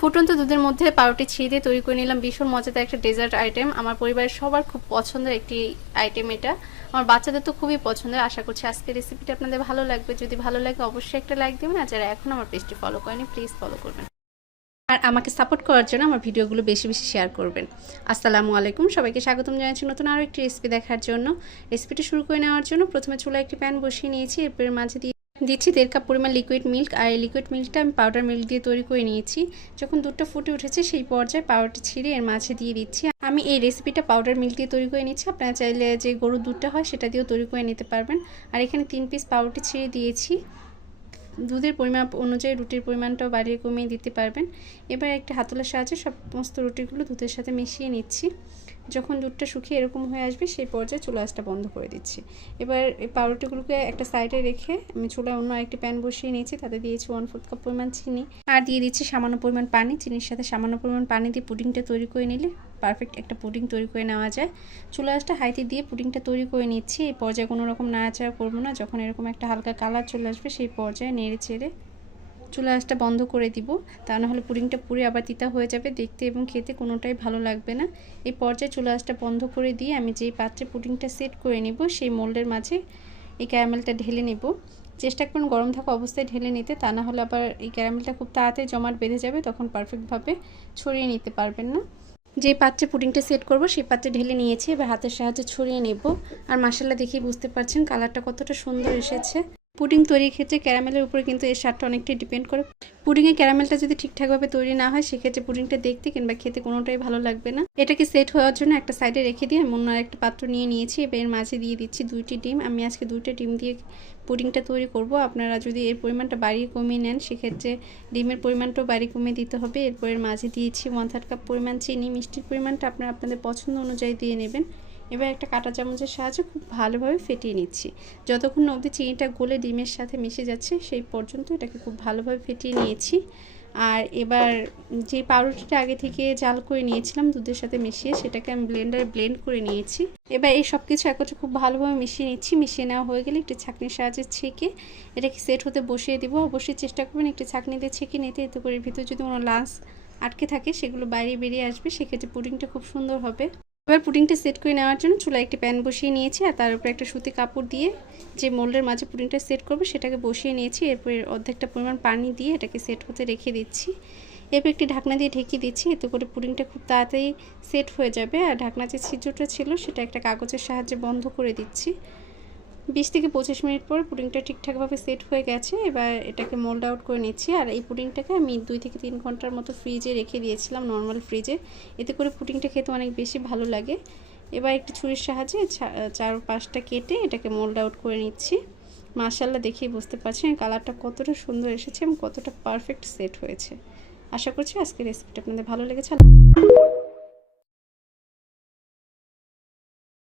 ফুটন্ত দুধের মধ্যে পাউরুটি ছিঁড়ে দিয়ে তৈরি করে নিলাম ভীষণ মজাদার একটা ডেজার্ট আইটেম। আমার পরিবারের সবার খুব পছন্দের একটি আইটেম এটা। আমার বাচ্চাদের তো খুবই পছন্দের। আশা করছি আজকের রেসিপিটা আপনাদের ভালো লাগবে। যদি ভালো লাগে অবশ্যই একটা লাইক দিবেন, আর যারা এখন আমার পেজটি ফলো করেনি প্লিজ ফলো করবেন, আর আমাকে সাপোর্ট করার জন্য আমার ভিডিওগুলো বেশি বেশি শেয়ার করবেন। আসসালামু আলাইকুম, সবাইকে স্বাগতম জানাচ্ছি নতুন আরও একটি রেসিপি দেখার জন্য। রেসিপিটি শুরু করে নেওয়ার জন্য প্রথমে চুলায় একটি প্যান বসিয়ে নিয়েছি। এরপর মাঝে দিচ্ছি 1.5 কাপ পরিমাণ লিকুইড মিল্ক। আর এই লিকুইড মিল্কটা আমি পাউডার মিল্ক দিয়ে তৈরি করে নিয়েছি। যখন দুধটা ফুটে উঠেছে সেই পর্যায়ে পাউডারটি ছিঁড়ে এর মাঝে দিয়ে দিচ্ছি। আমি এই রেসিপিটা পাউডার মিল্ক দিয়ে তৈরি করে নিচ্ছি। আপনারা চাইলে যে গরুর দুধটা হয় সেটা দিয়েও তৈরি করে নিতে পারবেন। আর এখানে 3 পিস পাউরুটি ছিঁড়ে দিয়েছি। দুধের পরিমাপ অনুযায়ী রুটির পরিমাণটাও বাড়িয়ে কমিয়ে দিতে পারবেন। এবার একটা হাতলের সাহায্যে সমস্ত রুটিগুলো দুধের সাথে মিশিয়ে নিচ্ছি। যখন দুধটা শুকিয়ে এরকম হয়ে আসবে সেই পর্যায়ে চুলা আঁচটা বন্ধ করে দিচ্ছি। এবার এই পাউরুটিগুলোকে একটা সাইডে রেখে আমি চুলায় অন্য একটি প্যান বসিয়ে নিয়েছি। তাতে দিয়েছি 1/4 কাপ পরিমাণ চিনি, আর দিয়ে দিচ্ছি সামান্য পরিমাণ পানি। চিনির সাথে সামান্য পরিমাণ পানি দিয়ে পুডিংটা তৈরি করে নিলে পারফেক্ট একটা পুডিং তৈরি করে নেওয়া যায়। চুলা আঁচটা হাইতে দিয়ে পুডিংটা তৈরি করে নিচ্ছি। এই পর্যায়ে কোনো রকম নাড়াচাড়া করবো না। যখন এরকম একটা হালকা কালার চলে আসবে সেই পর্যায়ে নেড়ে চেড়ে চুলা আঁচটা বন্ধ করে দিব। তা না হলে পুডিংটা পুড়ে আবার তিতা হয়ে যাবে, দেখতে এবং খেতে কোনোটাই ভালো লাগবে না। এই পর্যায়ে চুলা আঁচটা বন্ধ করে দিয়ে আমি যেই পাত্রে পুডিংটা সেট করে নিব সেই মোল্ডের মাঝে এই ক্যারামেলটা ঢেলে নেব। চেষ্টা করুন গরম থাকা অবস্থায় ঢেলে নিতে, তা না হলে আবার এই ক্যারামেলটা খুব তাড়াতাড়ি জমাট বেঁধে যাবে, তখন পারফেক্টভাবে ছড়িয়ে নিতে পারবেন না। যে পাত্রে পুডিংটা সেট করব সেই পাত্রে ঢেলে নিয়েছি। এবার হাতের সাহায্যে ছড়িয়ে নেব। আর মাশাআল্লাহ দেখেই বুঝতে পারছেন কালারটা কতটা সুন্দর এসেছে। পুডিং তৈরির ক্ষেত্রে ক্যারামেলের উপরে কিন্তু এর স্বাদটা অনেকটাই ডিপেন্ড করে। পুডিংয়ে ক্যারামেলটা যদি ঠিকঠাকভাবে তৈরি না হয় সেক্ষেত্রে পুডিংটা দেখতে কিংবা খেতে কোনোটাই ভালো লাগবে না। এটাকে সেট হওয়ার জন্য একটা সাইডে রেখে দিয়ে আমি অন্য একটা পাত্র নিয়ে নিয়েছি। এবার এর মাঝে দিয়ে দিচ্ছি 2টি ডিম। আমি আজকে 2টা ডিম দিয়ে পুডিংটা তৈরি করব। আপনারা যদি এর পরিমাণটা বাড়িয়ে কমিয়ে নেন সেক্ষেত্রে ডিমের পরিমাণটাও বাড়িয়ে কমিয়ে দিতে হবে। এরপর এর মাঝে দিয়েছি 1/3 কাপ পরিমাণ চিনি। মিষ্টির পরিমাণটা আপনারা আপনাদের পছন্দ অনুযায়ী দিয়ে নেবেন। এবার একটা কাঁটা চামচের সাহায্যে খুব ভালোভাবে ফেটিয়ে নিচ্ছি। যতক্ষণ না অবধি চিনিটা গলে ডিমের সাথে মিশে যাচ্ছে সেই পর্যন্ত এটাকে খুব ভালোভাবে ফেটিয়ে নিয়েছি। আর এবার যে পাউরুটিটা আগে থেকে জাল করে নিয়েছিলাম দুধের সাথে মিশিয়ে, সেটাকে আমি ব্লেন্ডারে ব্লেন্ড করে নিয়েছি। এবার এই সব কিছু একত্রে খুব ভালোভাবে মিশিয়ে নিচ্ছি। মিশিয়ে নেওয়া হয়ে গেলে একটি ছাঁকনির সাহায্যে ছেঁকে এটাকে সেট হতে বসিয়ে দিব। অবশ্যই চেষ্টা করবেন একটি ছাঁকনি দিয়ে ছেঁকে নিতে, এতে করে ভিতরে যদি কোনো লাঞ্চ আটকে থাকে সেগুলো বাইরে বেরিয়ে আসবে, সেক্ষেত্রে পুডিংটা খুব সুন্দর হবে। এবার পুডিংটা সেট করে নেওয়ার জন্য চুলায় একটি প্যান বসিয়ে নিয়েছি, আর তার উপরে একটা সুতি কাপড় দিয়ে যে মোল্ডের মাঝে পুডিংটা সেট করবো সেটাকে বসিয়ে নিয়েছি। এরপর অর্ধেকটা পরিমাণ পানি দিয়ে এটাকে সেট হতে রেখে দিচ্ছি। এরপর একটি ঢাকনা দিয়ে ঢেকে দিচ্ছি, এতে করে পুডিংটা খুব তাড়াতাড়ি সেট হয়ে যাবে। আর ঢাকনা যে ছিদ্রটা ছিল সেটা একটা কাগজের সাহায্যে বন্ধ করে দিচ্ছি। 20 থেকে 25 মিনিট পর পুডিংটা ঠিকঠাকভাবে সেট হয়ে গেছে। এবার এটাকে মোল্ড আউট করে নিচ্ছি। আর এই পুডিংটাকে আমি 2 থেকে 3 ঘন্টার মতো ফ্রিজে রেখে দিয়েছিলাম, নর্মাল ফ্রিজে। এতে করে পুডিংটা খেতে অনেক বেশি ভালো লাগে। এবার একটি ছুরির সাহায্যে 4-5টা কেটে এটাকে মোল্ড আউট করে নিচ্ছি। মাশাআল্লাহ দেখেই বুঝতে পারছেন কালারটা কতটা সুন্দর এসেছে এবং কতটা পারফেক্ট সেট হয়েছে। আশা করছি আজকের রেসিপিটা আপনাদের ভালো লেগেছে।